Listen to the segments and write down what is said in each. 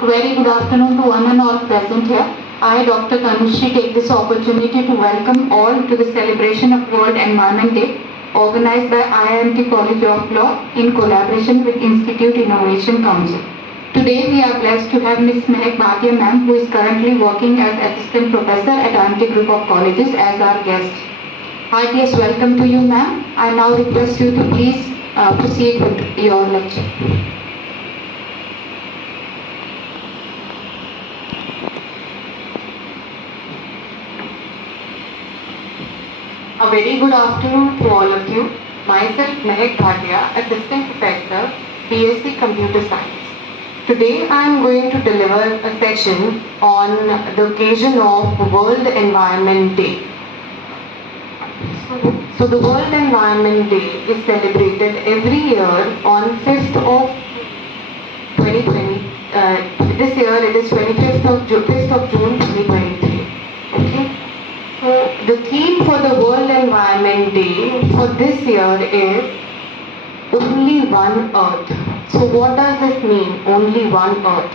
Very good afternoon to one and all present here. I, Dr. Tanushree, take this opportunity to welcome all to the celebration of World Environment Day organized by IIMT College of Law in collaboration with Institute Innovation Council. Today we are blessed to have Ms. Mehak Bhatia ma'am, who is currently working as Assistant Professor at IIMT Group of Colleges, as our guest. Heartiest welcome to you ma'am. I now request you to please proceed with your lecture. A very good afternoon to all of you. Myself Mehak Bhatia, Assistant Professor, BSc Computer Science. Today I am going to deliver a session on the occasion of World Environment Day. So the World Environment Day is celebrated every year on 5th of 2020. This year it is 5th of June 2023. Okay. So the theme for the World Environment Day for this year is Only One Earth. So what does this mean, Only One Earth?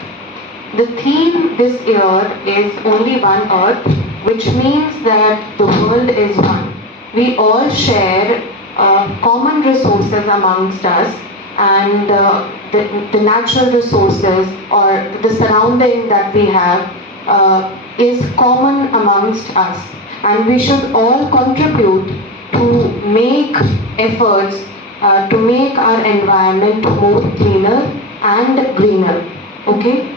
The theme this year is Only One Earth, which means that the world is one. We all share common resources amongst us, and the natural resources or the surrounding that we have is common amongst us, and we should all contribute to make efforts to make our environment more cleaner and greener. Okay?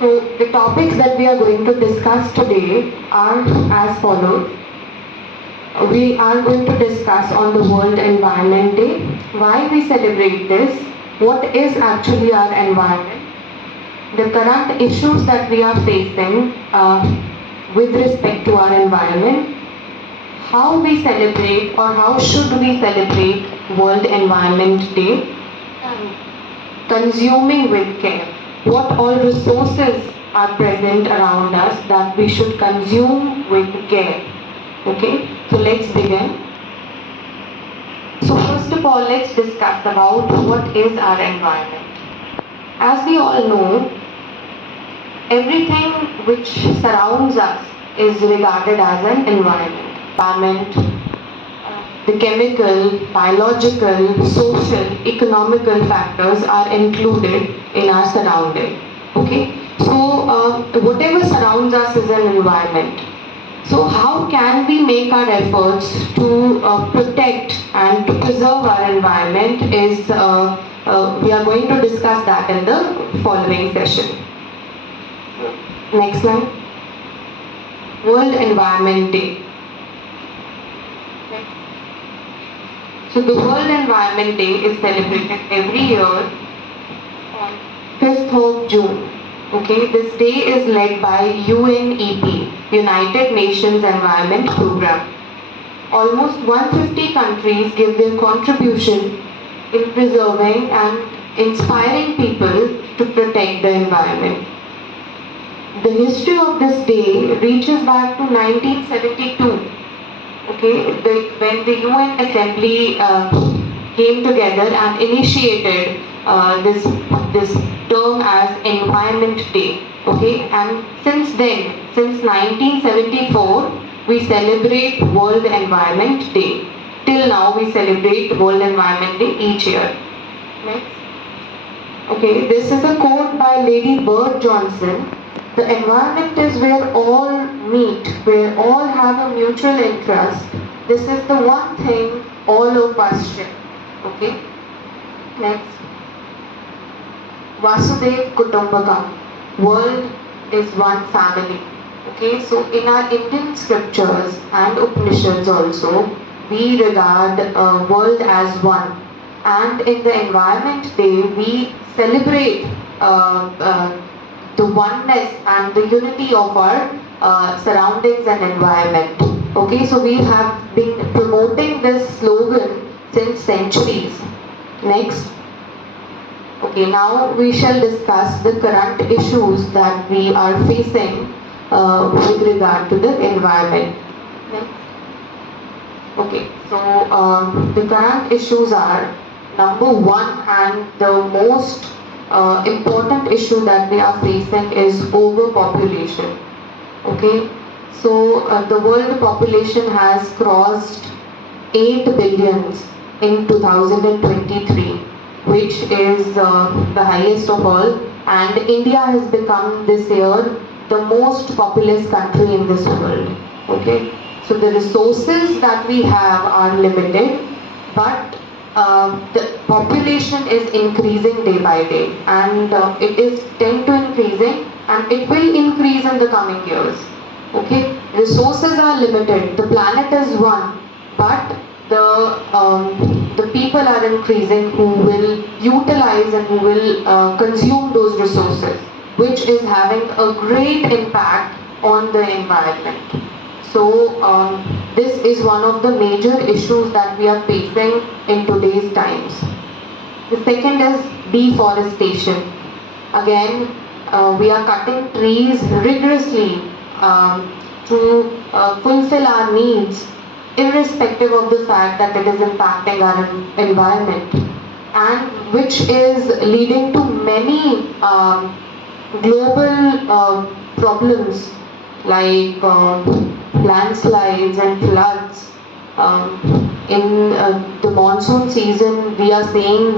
So the topics that we are going to discuss today are as follows. We are going to discuss on the World Environment Day, why we celebrate this, what is actually our environment, the current issues that we are facing with respect to our environment, how we celebrate or how should we celebrate World Environment Day, consuming with care, what all resources are present around us that we should consume with care. Okay, so let's begin. So first of all, let's discuss about what is our environment. As we all know, everything which surrounds us is regarded as an environment. The chemical, biological, social, economical factors are included in our surrounding. Okay, so whatever surrounds us is an environment. So how can we make our efforts to protect and to preserve our environment is we are going to discuss that in the following session. Next slide. World Environment Day. So the World Environment Day is celebrated every year on 5th of June. Okay, this day is led by UNEP, United Nations Environment Programme. Almost 150 countries give their contribution in preserving and inspiring people to protect the environment. The history of this day reaches back to 1972. Okay, when the UN Assembly came together and initiated this term as Environment Day. Okay, and since then, since 1974, we celebrate World Environment Day. Till now, we celebrate World Environment Day each year. Next. Okay, this is a quote by Lady Bird Johnson. The environment is where all meet, where all have a mutual interest. This is the one thing all of us share. Okay? Next. Vasudev Kutumbakam. World is one family. Okay, so in our Indian scriptures and Upanishads also, we regard world as one. And in the Environment Day, we celebrate the oneness and the unity of our surroundings and environment. Okay, so we have been promoting this slogan since centuries. Next. Okay, now we shall discuss the current issues that we are facing with regard to the environment. Next. Okay, so the current issues are number one and the most important issue that we are facing is overpopulation. Okay, so the world population has crossed 8 billions in 2023, which is the highest of all, and India has become this year the most populous country in this world. Okay, so the resources that we have are limited, but the population is increasing day by day, and it is tend to increasing, and it will increase in the coming years. Okay, resources are limited. The planet is one, but the people are increasing who will utilize and who will consume those resources, which is having a great impact on the environment. So this is one of the major issues that we are facing in today's times. The second is deforestation. Again, we are cutting trees rigorously to fulfill our needs, irrespective of the fact that it is impacting our environment, and which is leading to many global problems like landslides and floods. In the monsoon season, we are seeing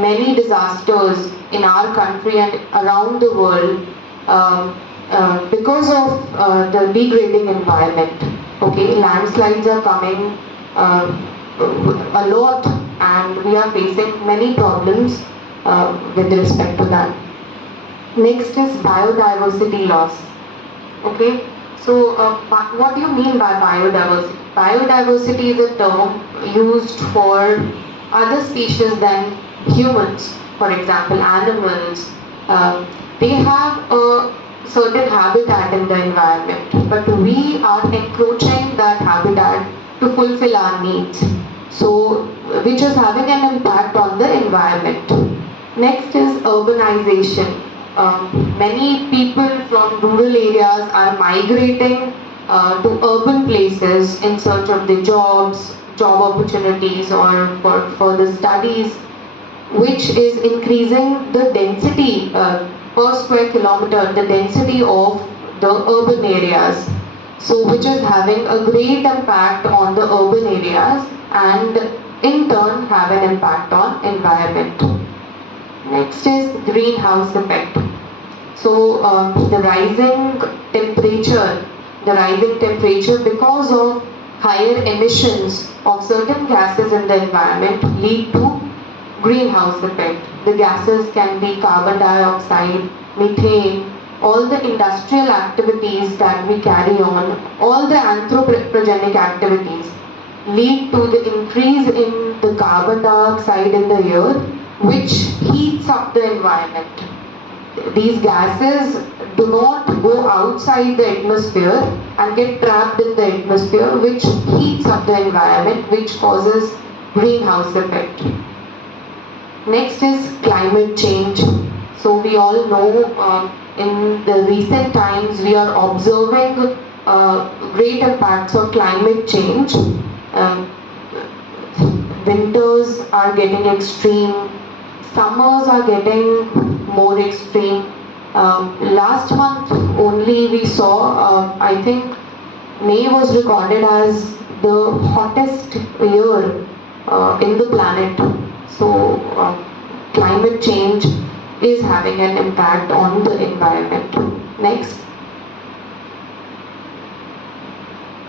many disasters in our country and around the world because of the degrading environment. Okay, landslides are coming a lot, and we are facing many problems with respect to that. Next is biodiversity loss. Okay, so what do you mean by biodiversity? Biodiversity is a term used for other species than humans. For example, animals, they have a certain habitat in the environment, but we are encroaching that habitat to fulfill our needs. So, which is having an impact on the environment. Next is urbanization. Many people from rural areas are migrating to urban places in search of the jobs, job opportunities, or for further studies, which is increasing the density per square kilometer, the density of the urban areas. So, which is having a great impact on the urban areas and in turn have an impact on environment. Next is greenhouse effect. So the rising temperature because of higher emissions of certain gases in the environment lead to greenhouse effect. The gases can be carbon dioxide, methane, all the industrial activities that we carry on, all the anthropogenic activities lead to the increase in the carbon dioxide in the air, which heats up the environment. These gases do not go outside the atmosphere and get trapped in the atmosphere, which heats up the environment, which causes greenhouse effect. Next is climate change. So we all know in the recent times we are observing great impacts of climate change. Winters are getting extreme, summers are getting more extreme. Last month only we saw, I think May was recorded as the hottest year in the planet. So climate change is having an impact on the environment. Next.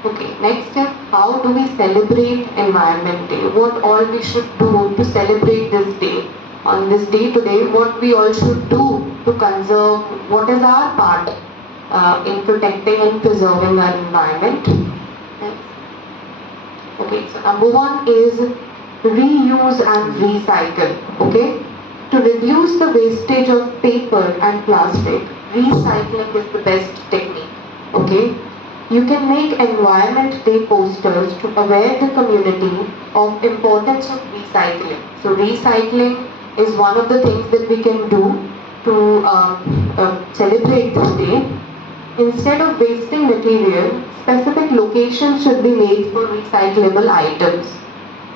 Okay, next is how do we celebrate Environment Day? What all we should do to celebrate this day? On this day today, what we all should do to conserve, what is our part in protecting and preserving our environment? Next. Okay, so number one is reuse and recycle. Okay, to reduce the wastage of paper and plastic, recycling is the best technique. Okay, you can make Environment Day posters to aware the community of importance of recycling. So recycling is one of the things that we can do to celebrate this day. Instead of wasting material, specific locations should be made for recyclable items.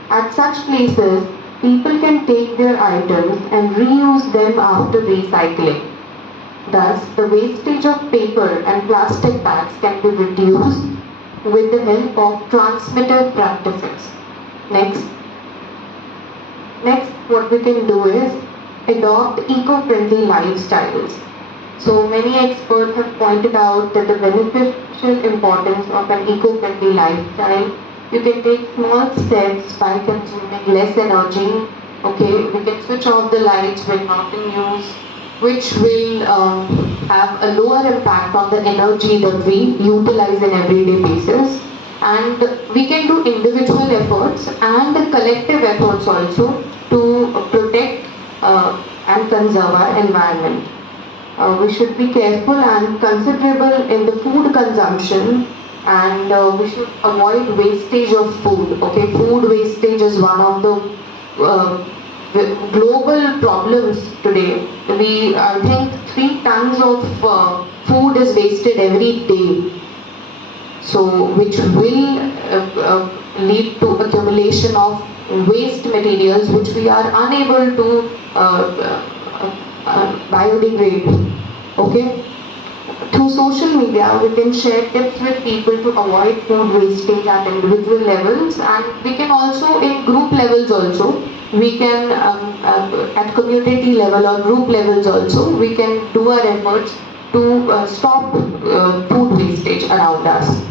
At such places, people can take their items and reuse them after recycling. Thus, the wastage of paper and plastic bags can be reduced with the help of transmitted practices. Next, what we can do is adopt eco-friendly lifestyles. So many experts have pointed out that the beneficial importance of an eco-friendly lifestyle. You can take small steps by consuming less energy. Okay, we can switch off the lights when not in use, which will have a lower impact on the energy that we utilize in everyday basis. And we can do individual efforts and collective efforts also to protect and conserve our environment. We should be careful and considerable in the food consumption, and we should avoid wastage of food. Okay, food wastage is one of the global problems today. I think 3 tons of food is wasted every day. So, which will lead to accumulation of waste materials which we are unable to biodegrade. Okay. Through social media, we can share tips with people to avoid food wastage at individual levels, and we can also in group levels also. We can at community level or group levels also. We can do our efforts to stop food wastage around us.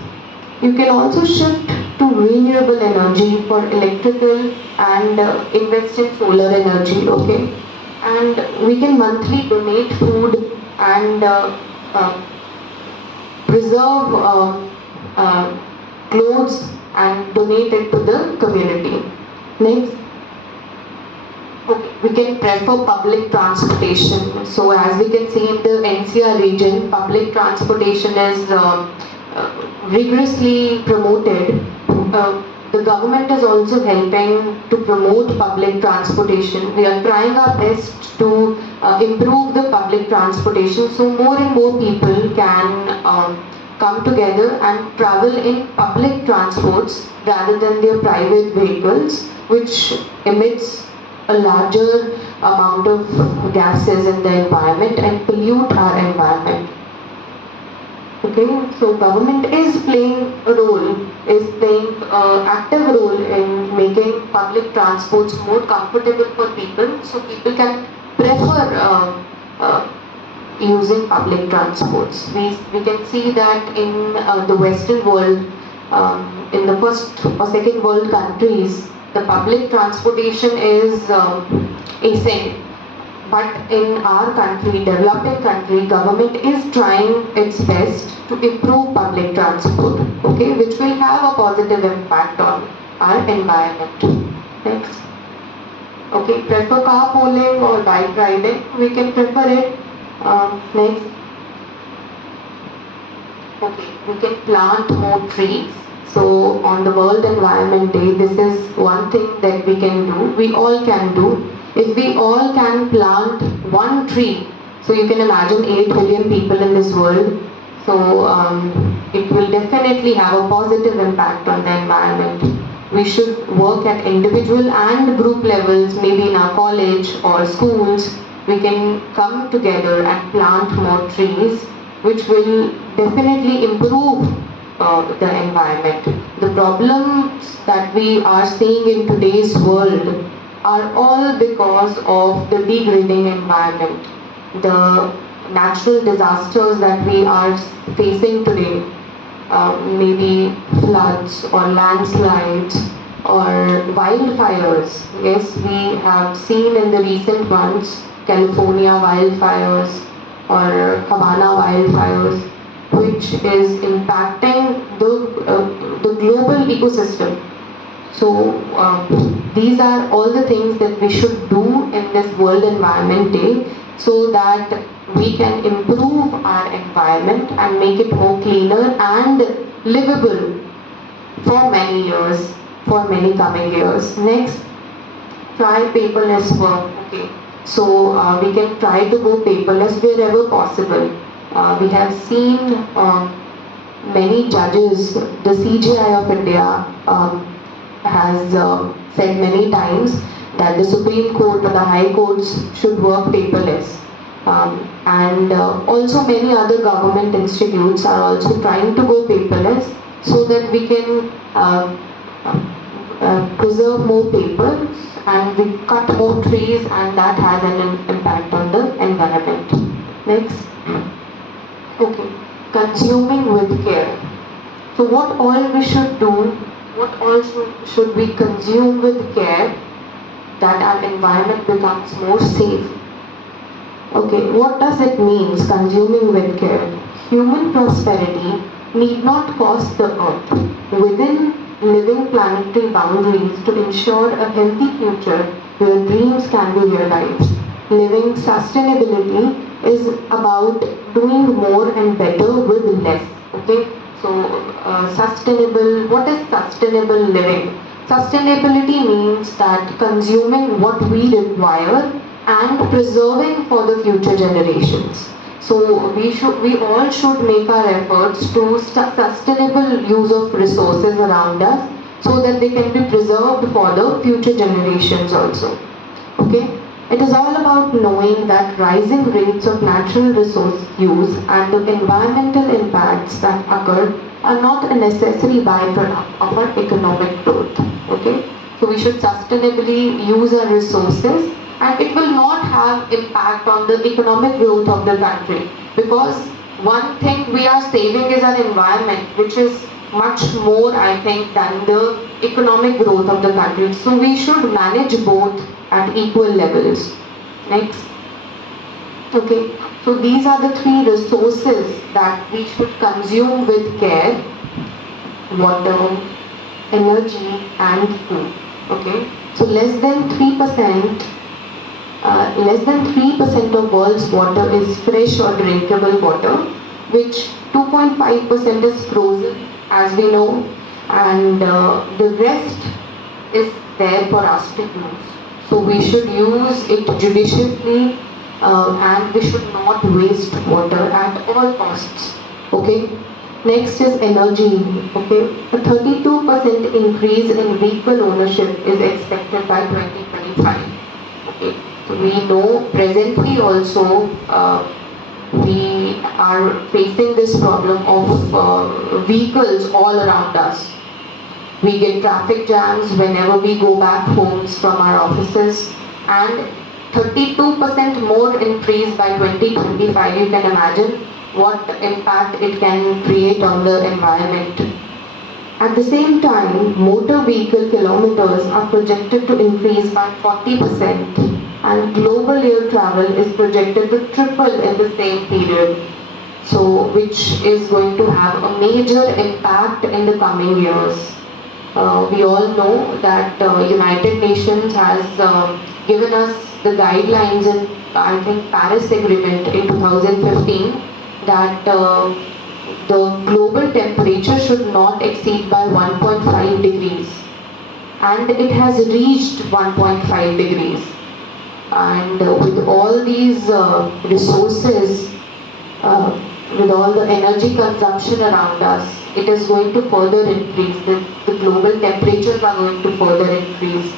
You can also shift to renewable energy for electrical and invest in solar energy. Okay, and we can monthly donate food and preserve clothes and donate it to the community. Next, okay, we can prefer public transportation. So as we can see in the NCR region, public transportation is rigorously promoted. The government is also helping to promote public transportation. We are trying our best to improve the public transportation so more and more people can come together and travel in public transports rather than their private vehicles, which emits a larger amount of gases in the environment and pollute our environment. Okay, so government is playing active role in making public transports more comfortable for people, so people can prefer using public transports. We can see that in the Western world, in the first or second world countries, the public transportation is ascending. But in our country, developing country, government is trying its best to improve public transport, okay, which will have a positive impact on our environment. Next. Okay, prefer carpooling or bike riding? We can prefer it. Next. Okay, we can plant more trees. So on the World Environment Day, this is one thing that we can do. We all can do. If we all can plant one tree, so you can imagine 8 billion people in this world, so it will definitely have a positive impact on the environment. We should work at individual and group levels, maybe in our college or schools. We can come together and plant more trees, which will definitely improve the environment. The problems that we are seeing in today's world are all because of the degrading environment. The natural disasters that we are facing today, maybe floods or landslides or wildfires. Yes, we have seen in the recent months California wildfires or Havana wildfires, which is impacting the global ecosystem. So these are all the things that we should do in this World Environment Day so that we can improve our environment and make it more cleaner and livable for many years, for many coming years. Next, try paperless work. Okay, so we can try to go paperless wherever possible. We have seen many judges, the CGI of India has said many times that the Supreme Court or the High Courts should work paperless. Also many other government institutes are also trying to go paperless so that we can preserve more papers and we cut more trees, and that has an impact on the environment. Next. Okay. Consuming with care. So what all we should do, what all should we consume with care that our environment becomes more safe? Okay, what does it mean, consuming with care? Human prosperity need not cost the earth within living planetary boundaries to ensure a healthy future where dreams can be realized. Living sustainability is about doing more and better with less. Okay, so what is sustainable living? Sustainability means that consuming what we require and preserving for the future generations. So we all should make our efforts to sustainable use of resources around us so that they can be preserved for the future generations also. Okay? It is all about knowing that rising rates of natural resource use and the environmental impacts that occur are not a necessary byproduct of our economic growth. Okay? So we should sustainably use our resources, and it will not have impact on the economic growth of the country, because one thing we are saving is our environment, which is much more, I think, than the economic growth of the country. So we should manage both at equal levels. Next. Okay, so these are the three resources that we should consume with care: water, energy and food. Okay, so less than 3% of world's water is fresh or drinkable water, which 2.5% is frozen, as we know, and the rest is there for us to use. So we should use it judiciously, and we should not waste water at all costs. Okay. Next is energy. Okay, a 32% increase in vehicle ownership is expected by 2025. Okay, so we know presently also we are facing this problem of vehicles all around us. We get traffic jams whenever we go back homes from our offices, and 32% more increase by 2025. You can imagine what impact it can create on the environment. At the same time, motor vehicle kilometers are projected to increase by 40%, and global air travel is projected to triple in the same period. So, which is going to have a major impact in the coming years. We all know that United Nations has given us the guidelines in, I think, Paris Agreement in 2015, that the global temperature should not exceed by 1.5 degrees, and it has reached 1.5 degrees. And with all these resources, with all the energy consumption around us, it is going to further increase. The global temperatures are going to further increase,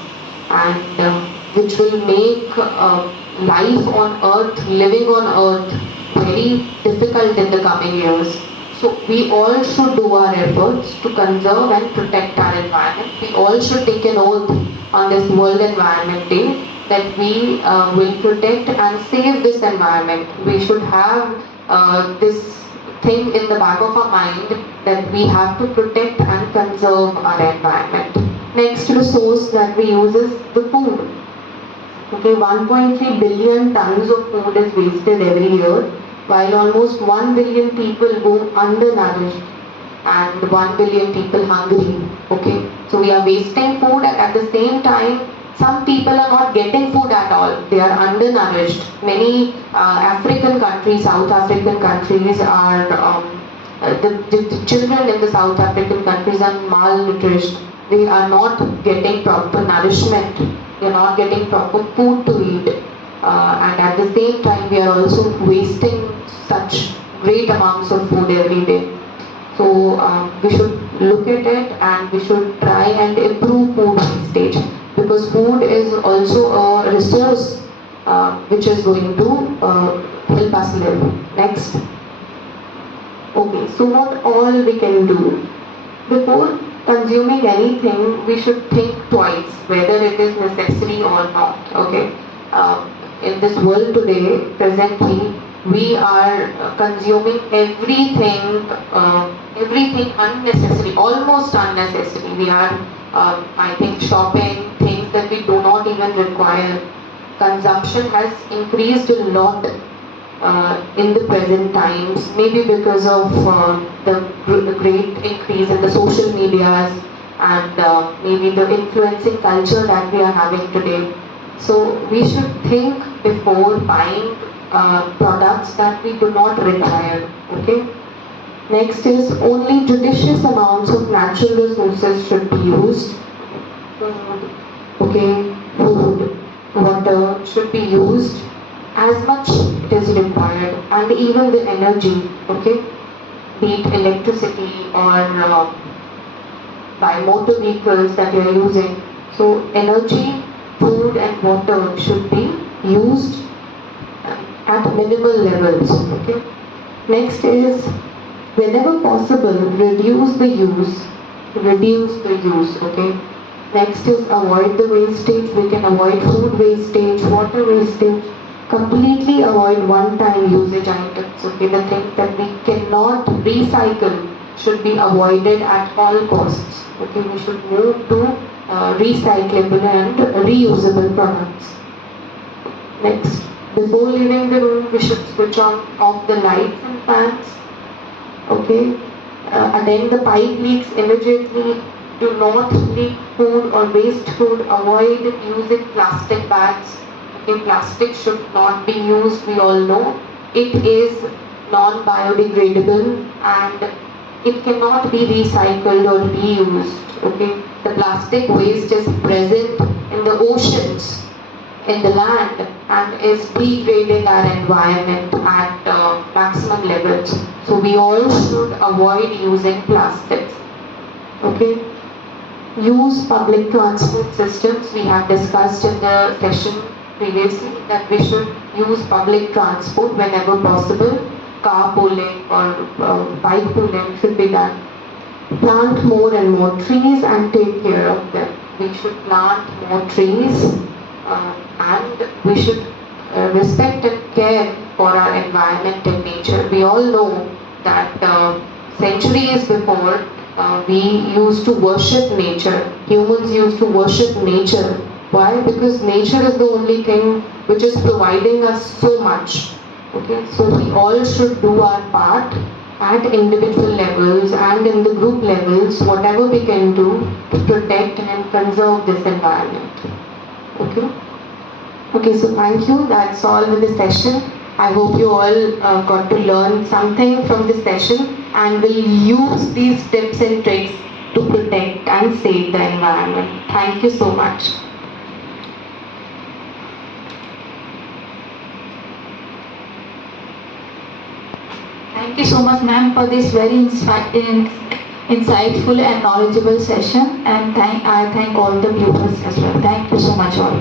and which will make life on Earth, living on Earth, very difficult in the coming years. So we all should do our efforts to conserve and protect our environment. We all should take an oath on this World Environment Day that we will protect and save this environment. We should have this thing in the back of our mind that we have to protect and conserve our environment. Next resource that we use is the food. Okay, 1.3 billion tons of food is wasted every year, while almost 1 billion people go undernourished and 1 billion people hungry. Okay, so we are wasting food, and at the same time, some people are not getting food at all. They are undernourished. Many African countries, South African countries are, the children in the South African countries are malnourished. They are not getting proper nourishment. They are not getting proper food to eat. And at the same time, we are also wasting such great amounts of food every day. So we should look at it, and we should try and improve food wastage. because food is also a resource which is going to help us live. Next. Okay, so what all we can do? Before consuming anything, we should think twice whether it is necessary or not. Okay. In this world today, presently, we are consuming everything unnecessary, almost unnecessary. We are, I think, shopping things that we do not even require. Consumption has increased a lot in the present times, maybe because of the great increase in the social medias and maybe the influencing culture that we are having today. So we should think before buying products that we do not require. Okay. Next is only judicious amounts of natural resources should be used. Okay, food, water should be used as much it is required, and even the energy, okay, be it electricity or by motor vehicles that you are using. So energy, food and water should be used at minimal levels. Okay. Next is whenever possible reduce the use. Okay. Next is avoid the wastage. We can avoid food wastage, water wastage. Completely avoid one-time usage items. Okay, the things that we cannot recycle should be avoided at all costs. Okay, we should move to recyclable and reusable products. Next, before leaving the room, we should switch off the lights and fans. Okay, attend the pipe leaks immediately. Do not leak food or waste food. Avoid using plastic bags. Okay, plastic should not be used. We all know it is non-biodegradable and it cannot be recycled or reused. Okay, the plastic waste is present in the oceans, in the land, and is degrading our environment at maximum levels. So we all should avoid using plastics. Okay. Use public transport systems. We have discussed in the session previously that we should use public transport whenever possible. Carpooling or bike pooling should be done. Plant more and more trees and take care of them. We should plant more trees and we should respect and care for our environment and nature. We all know that centuries before we used to worship nature. Humans used to worship nature. Why? Because nature is the only thing which is providing us so much. Okay, so we all should do our part at individual levels and in the group levels, whatever we can do to protect and conserve this environment. Okay. Okay, so thank you. That's all with the session. I hope you all got to learn something from this session and will use these tips and tricks to protect and save the environment. Thank you so much. Thank you so much, ma'am, for this very insightful and knowledgeable session, and I thank all the viewers as well. Thank you so much all.